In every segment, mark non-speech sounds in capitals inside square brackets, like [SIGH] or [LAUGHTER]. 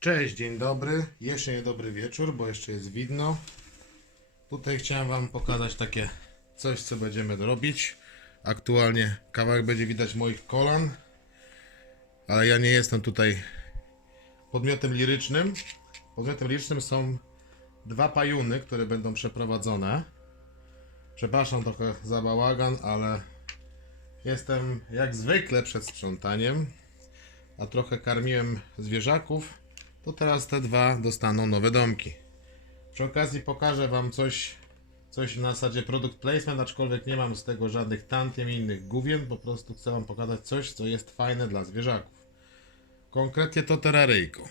Cześć, dzień dobry. Jeszcze nie dobry wieczór, bo jeszcze jest widno. Tutaj chciałem Wam pokazać takie coś, co będziemy robić. Aktualnie kawałek będzie widać moich kolan, ale ja nie jestem tutaj podmiotem lirycznym. Podmiotem lirycznym są dwa pajuny, które będą przeprowadzone. Przepraszam trochę za bałagan, ale jestem jak zwykle przed sprzątaniem, a trochę karmiłem zwierzaków, to teraz te dwa dostaną nowe domki. Przy okazji pokażę Wam coś, coś na zasadzie product placement, aczkolwiek nie mam z tego żadnych tantiem i innych główien, po prostu chcę Wam pokazać coś, co jest fajne dla zwierzaków. Konkretnie to teraryjko.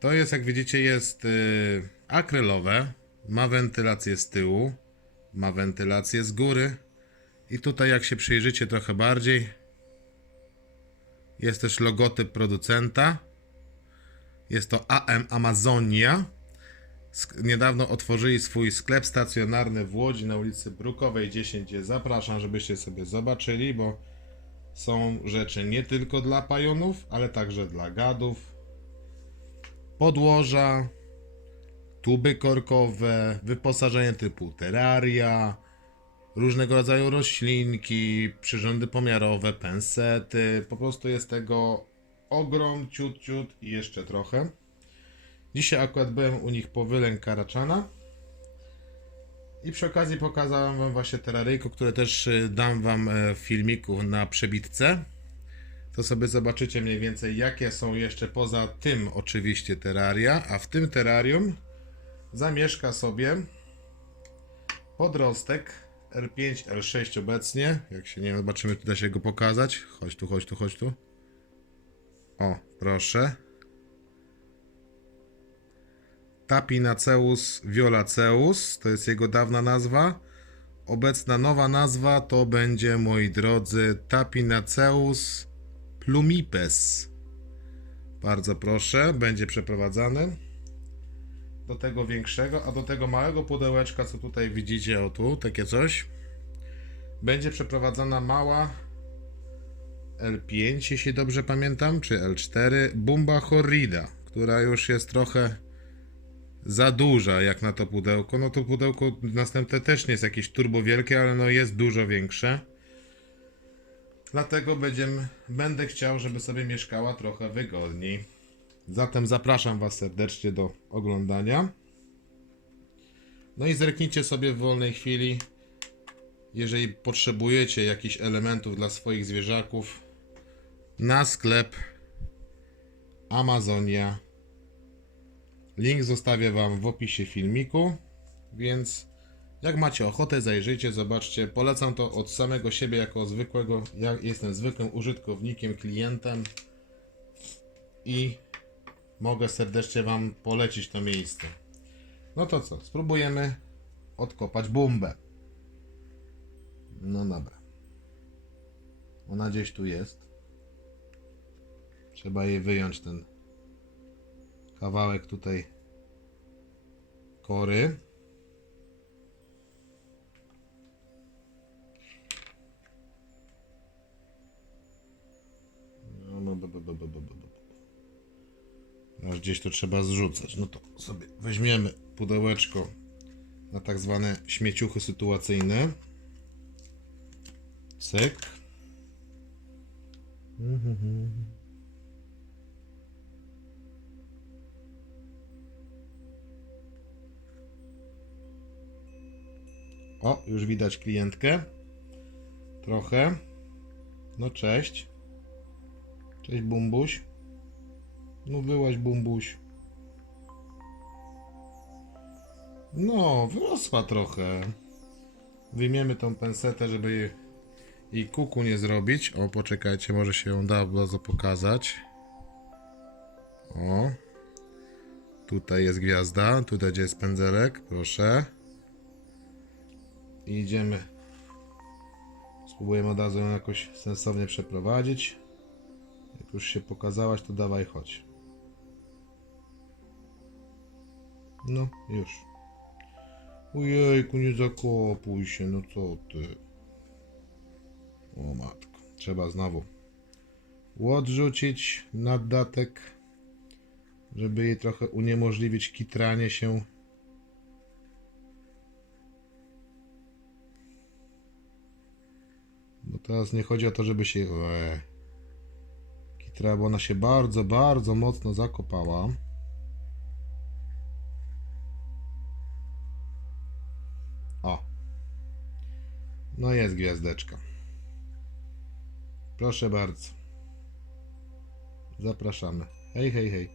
To jest, jak widzicie, jest yy, akrylowe, ma wentylację z tyłu, ma wentylację z góry i tutaj jak się przyjrzycie trochę bardziej, jest też logotyp producenta. Jest to AM Amazonia. Niedawno otworzyli swój sklep stacjonarny w Łodzi na ulicy Brukowej 10, gdzie zapraszam, żebyście sobie zobaczyli, bo są rzeczy nie tylko dla pajonów, ale także dla gadów. Podłoża, tuby korkowe, wyposażenie typu terraria, różnego rodzaju roślinki, przyrządy pomiarowe, pensety. Po prostu jest tego ogrom, ciut, ciut i jeszcze trochę. Dzisiaj akurat byłem u nich po wylęk karaczana. I przy okazji pokazałem wam właśnie terraryjko, które też y, dam wam e, w filmiku na przebitce. To sobie zobaczycie mniej więcej jakie są jeszcze poza tym oczywiście terraria, a w tym terrarium zamieszka sobie podrostek R5, R6 obecnie. Jak się nie zobaczymy, czy da się go pokazać. Chodź tu, chodź tu, chodź tu. O, proszę. Tapinaceus violaceus to jest jego dawna nazwa. Obecna nowa nazwa to będzie, moi drodzy, Tapinaceus plumipes. Bardzo proszę, będzie przeprowadzany do tego większego, a do tego małego pudełeczka, co tutaj widzicie, o tu, takie coś, będzie przeprowadzona mała L5, jeśli dobrze pamiętam, czy L4, Bumba Horrida, która już jest trochę za duża jak na to pudełko. No to pudełko następne też nie jest jakieś turbo wielkie, ale no jest dużo większe. Dlatego będziemy, będę chciał, żeby sobie mieszkała trochę wygodniej. Zatem zapraszam Was serdecznie do oglądania. No i zerknijcie sobie w wolnej chwili, jeżeli potrzebujecie jakichś elementów dla swoich zwierzaków, na sklep Amazonia. Link zostawię Wam w opisie filmiku, więc jak macie ochotę, zajrzyjcie, zobaczcie. Polecam to od samego siebie jako zwykłego. Ja jestem zwykłym użytkownikiem, klientem i mogę serdecznie Wam polecić to miejsce. No to co, spróbujemy odkopać bombę. No dobra. Ona gdzieś tu jest. Trzeba jej wyjąć ten kawałek tutaj kory. No, no. Aż gdzieś to trzeba zrzucać. No to sobie weźmiemy pudełeczko na tak zwane śmieciuchy sytuacyjne. Cyk. Mhm. O, już widać klientkę. Trochę. No cześć. Cześć Bumbuś. No wyłaź Bumbuś. No, wyrosła trochę. Wyjmiemy tą pensetę, żeby jej, jej kuku nie zrobić. O, poczekajcie, może się ją da bardzo pokazać. O. Tutaj jest gwiazda, tutaj gdzie jest pędzelek, proszę. I idziemy. Spróbujemy od razu ją jakoś sensownie przeprowadzić. Jak już się pokazałaś, to dawaj chodź. No, już. Ojejku, nie zakopuj się, no co ty. O matko, trzeba znowu łód rzucić, naddatek. żeby jej trochę uniemożliwić kitranie się. Teraz nie chodzi o to, żeby się eee, kitrała, bo ona się bardzo, bardzo mocno zakopała. O. No jest gwiazdeczka. Proszę bardzo. Zapraszamy. Hej, hej, hej.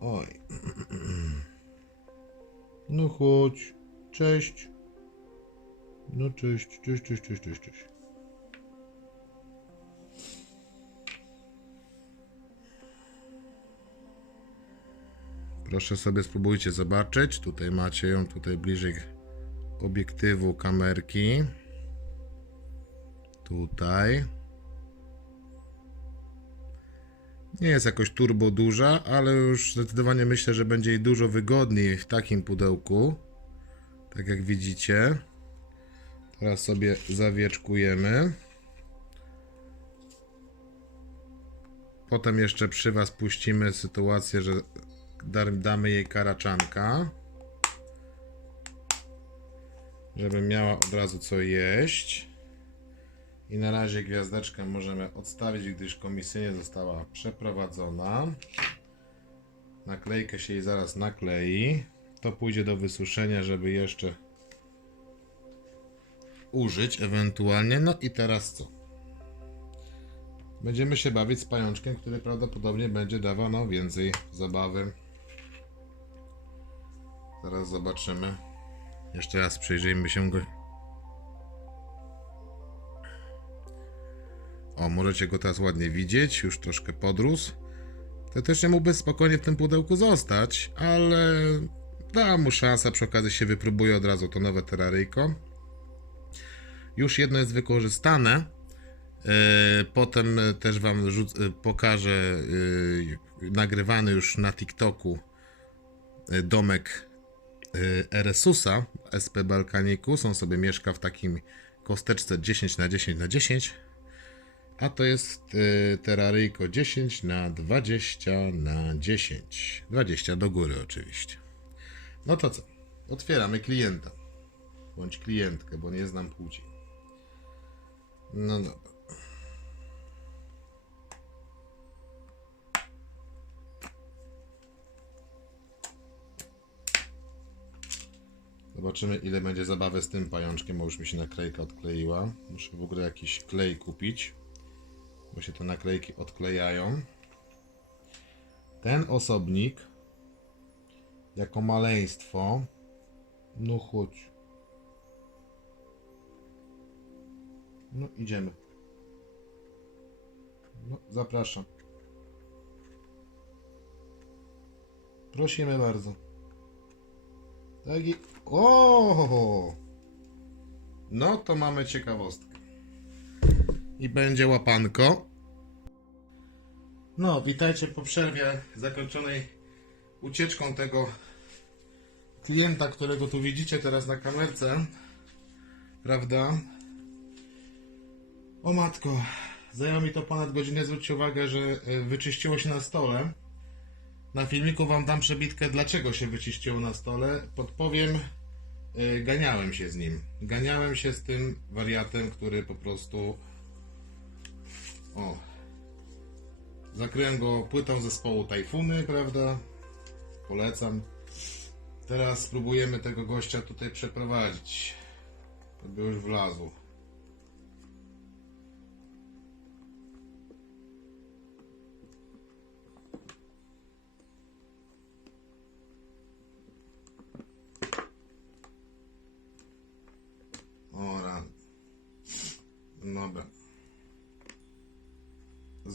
Oj. [CLEARS THROAT] No chodź. Cześć. No cześć, cześć, cześć, cześć, cześć, cześć. Proszę sobie spróbujcie zobaczyć. Tutaj macie ją tutaj bliżej obiektywu kamerki. Tutaj. Nie jest jakoś turbo duża, ale już zdecydowanie myślę, że będzie jej dużo wygodniej w takim pudełku. Tak jak widzicie. Teraz sobie zawieczkujemy. Potem jeszcze przy Was puścimy sytuację, że damy jej karaczanka. Żeby miała od razu co jeść. I na razie gwiazdeczkę możemy odstawić, gdyż komisyjnie została przeprowadzona. Naklejkę się jej zaraz naklei. To pójdzie do wysuszenia, żeby jeszcze użyć ewentualnie. No i teraz co? Będziemy się bawić z pajączkiem, który prawdopodobnie będzie dawał nam więcej zabawy. Zaraz zobaczymy. Jeszcze raz przyjrzyjmy się go. O, możecie go teraz ładnie widzieć, już troszkę podrósł. Nie mógłby spokojnie w tym pudełku zostać, ale dam mu szansę, przy okazji się wypróbuje od razu to nowe terraryjko. Już jedno jest wykorzystane. E, Potem też Wam e, pokażę e, nagrywany już na TikToku domek Eresusa SP Balkaniku. On sobie mieszka w takim kosteczce 10 na 10 na 10 a to jest y, terraryjko 10 na 20 na 10. 20 do góry oczywiście. No to co? Otwieramy klienta. Bądź klientkę, bo nie znam płci. No dobra. Zobaczymy ile będzie zabawy z tym pajączkiem, bo już mi się naklejka odkleiła. Muszę w ogóle jakiś klej kupić bo się te naklejki odklejają. Ten osobnik jako maleństwo. No chodź. No idziemy. No, zapraszam. Prosimy bardzo. Tak i... O! No to mamy ciekawostkę i będzie łapanko. No, witajcie po przerwie zakończonej ucieczką tego klienta, którego tu widzicie teraz na kamerce. Prawda? O matko, zajęło mi to ponad godzinę. Zwróćcie uwagę, że e, wyczyściło się na stole. Na filmiku wam dam przebitkę, dlaczego się wyczyściło na stole. Podpowiem, e, ganiałem się z nim. Ganiałem się z tym wariatem, który po prostu o. Zakryłem go płytą zespołu Tajfuny, prawda? Polecam. Teraz spróbujemy tego gościa tutaj przeprowadzić. By już wlazł.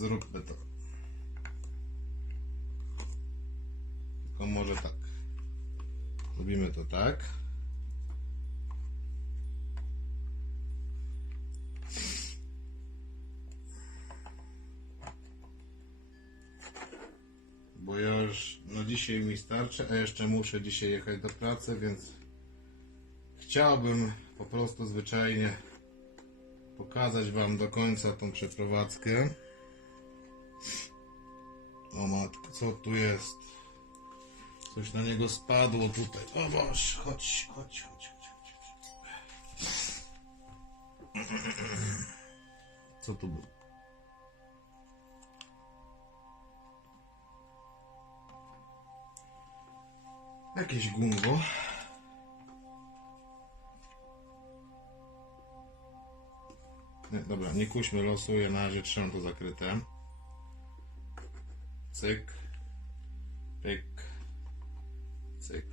Zróbmy to. Tylko może tak. Robimy to tak. Bo ja już, no dzisiaj mi starczy, a jeszcze muszę dzisiaj jechać do pracy, więc chciałbym po prostu zwyczajnie pokazać Wam do końca tą przeprowadzkę. O matko, co tu jest? Coś na niego spadło tutaj. O Boże, chodź, chodź, chodź, chodź, chodź. Co tu było? Jakieś gungo. Nie, dobra, nie kuśmy losu, ja na razie trzymam to zakryte. Cyk. Pyk. Cyk.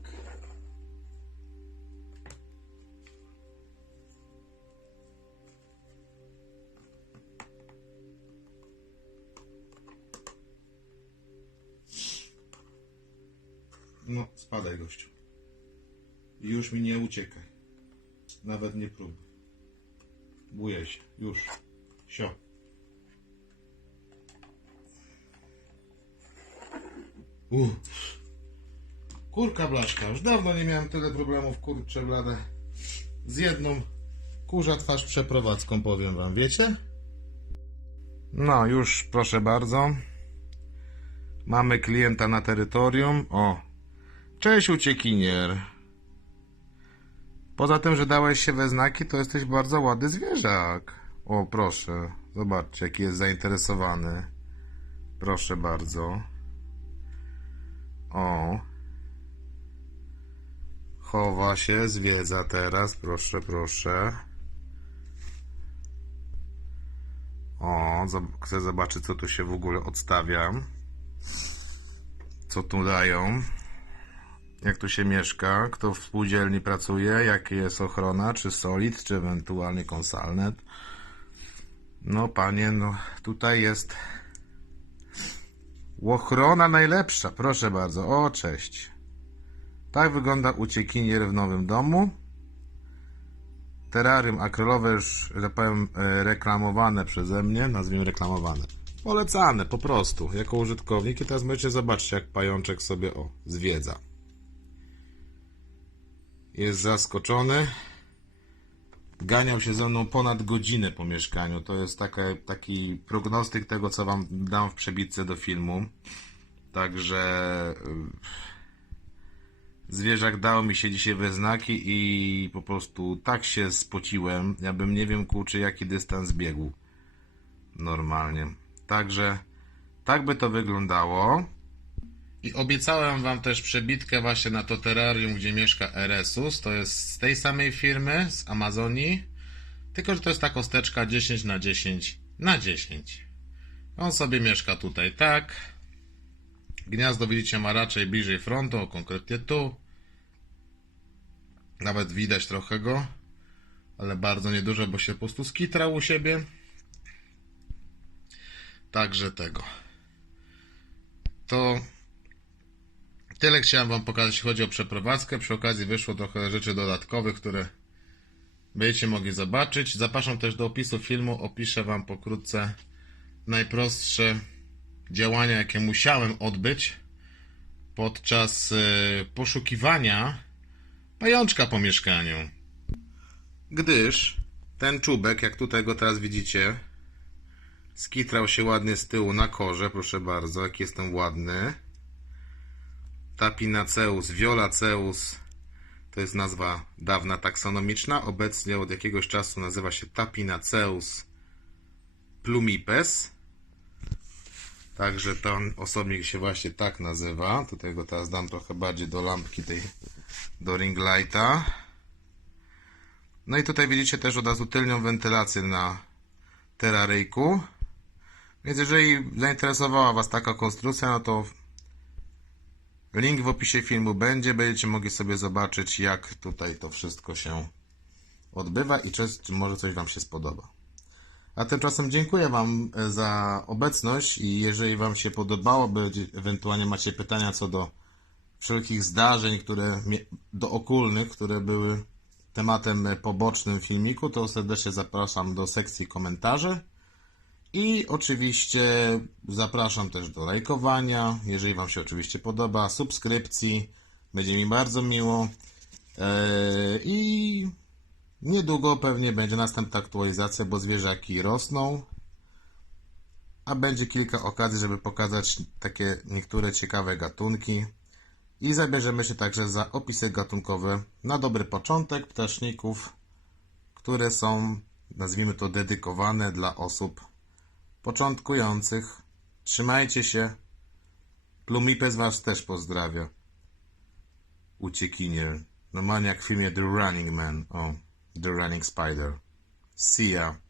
No, spadaj gościu. Już mi nie uciekaj. Nawet nie próbuj. Bujaj się. Już. Sio. Kurka blaszka. Już dawno nie miałem tyle problemów, kurcze blade. Z jedną kurza twarz przeprowadzką, powiem wam, wiecie? No, już proszę bardzo. Mamy klienta na terytorium. O. Cześć uciekinier. Poza tym, że dałeś się we znaki, to jesteś bardzo ładny zwierzak. O, proszę. Zobaczcie, jaki jest zainteresowany. Proszę bardzo. O. Chowa się, zwiedza teraz. Proszę, proszę. O, chcę zobaczyć, co tu się w ogóle odstawia. Co tu dają. Jak tu się mieszka, kto w spółdzielni pracuje, jaka jest ochrona, czy solid, czy ewentualnie konsalnet. No panie, no tutaj jest ochrona najlepsza, proszę bardzo. O, cześć. Tak wygląda uciekinier w nowym domu. Terrarium akrylowe już, że tak powiem, e, reklamowane przeze mnie, nazwijmy reklamowane. Polecane, po prostu, jako użytkownik. I teraz możecie zobaczyć, jak pajączek sobie, o, zwiedza. Jest zaskoczony. Ganiał się ze mną ponad godzinę po mieszkaniu. To jest taki prognostyk tego, co wam dam w przebitce do filmu. Także y, zwierzak dał mi się dzisiaj we znaki i po prostu tak się spociłem. Ja bym nie wiem kurczę jaki dystans biegł. Normalnie. Także tak by to wyglądało. I obiecałem wam też przebitkę właśnie na to terrarium, gdzie mieszka Eresus. To jest z tej samej firmy, z Amazonii. Tylko, że to jest ta kosteczka 10 na 10 na 10. On sobie mieszka tutaj tak. Gniazdo widzicie ma raczej bliżej frontu, konkretnie tu. Nawet widać trochę go. Ale bardzo niedużo, bo się po prostu skitrał u siebie. Także tego. To Tyle chciałem Wam pokazać, jeśli chodzi o przeprowadzkę. Przy okazji wyszło trochę rzeczy dodatkowych, które będziecie mogli zobaczyć. Zapraszam też do opisu filmu. Opiszę Wam pokrótce najprostsze działania, jakie musiałem odbyć podczas e, poszukiwania pajączka po mieszkaniu. Gdyż ten czubek, jak tutaj go teraz widzicie, skitrał się ładnie z tyłu na korze. Proszę bardzo, jak jestem ładny. Tapinaceus violaceus to jest nazwa dawna taksonomiczna. Obecnie od jakiegoś czasu nazywa się Tapinaceus plumipes. Także ten osobnik się właśnie tak nazywa. Tutaj go teraz dam trochę bardziej do lampki tej, do ring lighta. No i tutaj widzicie też od razu tylnią wentylację na teraryjku. Więc jeżeli zainteresowała Was taka konstrukcja, no to Link w opisie filmu będzie, będziecie mogli sobie zobaczyć, jak tutaj to wszystko się odbywa i czy, czy może coś Wam się spodoba. A tymczasem dziękuję Wam e, za obecność i jeżeli Wam się podobało, ewentualnie macie pytania co do wszelkich zdarzeń, które dookulnych, które były tematem e, pobocznym filmiku, to serdecznie zapraszam do sekcji komentarzy. I oczywiście zapraszam też do lajkowania, jeżeli Wam się oczywiście podoba, subskrypcji, będzie mi bardzo miło. Eee, I niedługo pewnie będzie następna aktualizacja, bo zwierzaki rosną. a będzie kilka okazji, żeby pokazać takie niektóre ciekawe gatunki i zabierzemy się także za opisy gatunkowe na dobry początek ptaszników, które są, nazwijmy to, dedykowane dla osób początkujących. Trzymajcie się. Plumipes Was też pozdrawia. Uciekinier. Normalnie jak w filmie The Running Man. O, The Running Spider. See ya.